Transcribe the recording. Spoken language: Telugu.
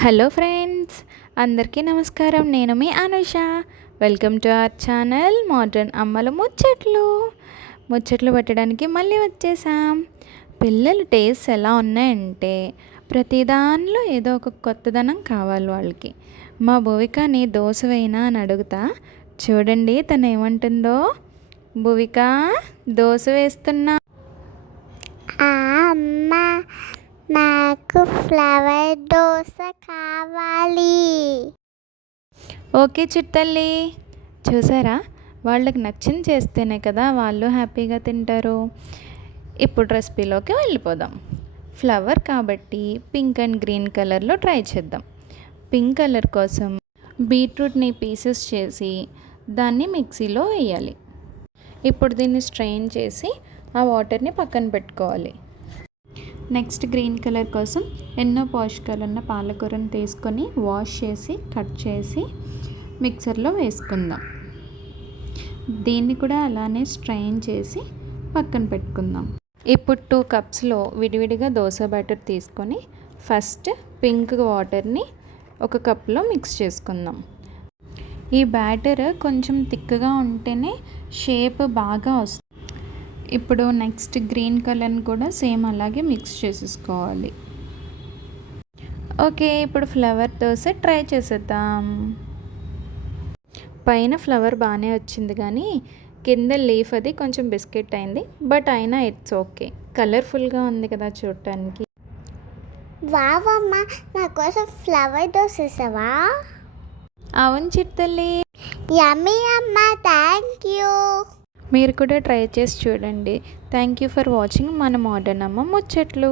హలో ఫ్రెండ్స్, అందరికీ నమస్కారం. నేను మీ Anusha. Welcome to our channel modern అమ్మల ముచ్చట్లు పెట్టడానికి మళ్ళీ వచ్చేసాం. పిల్లల టేస్ట్ ఎలా ఉన్నాయంటే ప్రతి దానిలో ఏదో ఒక కొత్తదనం కావాలి వాళ్ళకి. మా భువికని దోశ వేయనా అని అడుగుతా. చూడండి తను ఏమంటుందో. భువిక, దోశ వేస్తున్నా. అమ్మ, నాకు ఫ్లవర్ దోశ కావాలి. ఓకే చిట్టల్లి. చూసారా, వాళ్ళకి నచ్చింది చేస్తేనే కదా వాళ్ళు హ్యాపీగా తింటారు. ఇప్పుడు రెసిపీలోకి వెళ్ళిపోదాం. ఫ్లవర్ కాబట్టి పింక్ అండ్ గ్రీన్ కలర్లో ట్రై చేద్దాం. పింక్ కలర్ కోసం బీట్రూట్ని పీసెస్ చేసి దాన్ని మిక్సీలో వేయాలి. ఇప్పుడు దీన్ని స్ట్రెయిన్ చేసి ఆ వాటర్ని పక్కన పెట్టుకోవాలి. నెక్స్ట్ గ్రీన్ కలర్ కోసం ఎన్నో పోషకాలున్న పాలకూరను తీసుకొని వాష్ చేసి కట్ చేసి మిక్సర్లో వేసుకుందాం. దీన్ని కూడా అలానే స్ట్రెయిన్ చేసి పక్కన పెట్టుకుందాం. ఇప్పుడు 2 కప్స్లో విడివిడిగా దోశ బ్యాటర్ తీసుకొని ఫస్ట్ పింక్ వాటర్ని 1 కప్లో మిక్స్ చేసుకుందాం. ఈ బ్యాటర్ కొంచెం థిక్గా ఉంటేనే షేప్ బాగా వస్తుంది. ఇప్పుడు నెక్స్ట్ గ్రీన్ కలర్ని కూడా సేమ్ అలాగే మిక్స్ చేసేసుకోవాలి. ఓకే, ఇప్పుడు ఫ్లవర్ దోశ ట్రై చేసేద్దాం. పైన ఫ్లవర్ బాగానే వచ్చింది కానీ కింద లీఫ్ అది కొంచెం బిస్కెట్ అయింది. బట్ అయినా ఇట్స్ ఓకే. కలర్ఫుల్గా ఉంది కదా చూడటానికి. వావ్ అమ్మ, నా కోసం ఫ్లవర్ దోశ వేసావా? అవును చిట్టల్లి. యమ్మీ అమ్మ, థ్యాంక్ యూ. మీరు కూడా ట్రై చేసి చూడండి. థ్యాంక్ యూ ఫర్ వాచింగ్ మన మోడర్న్ అమ్మ ముచ్చట్లు.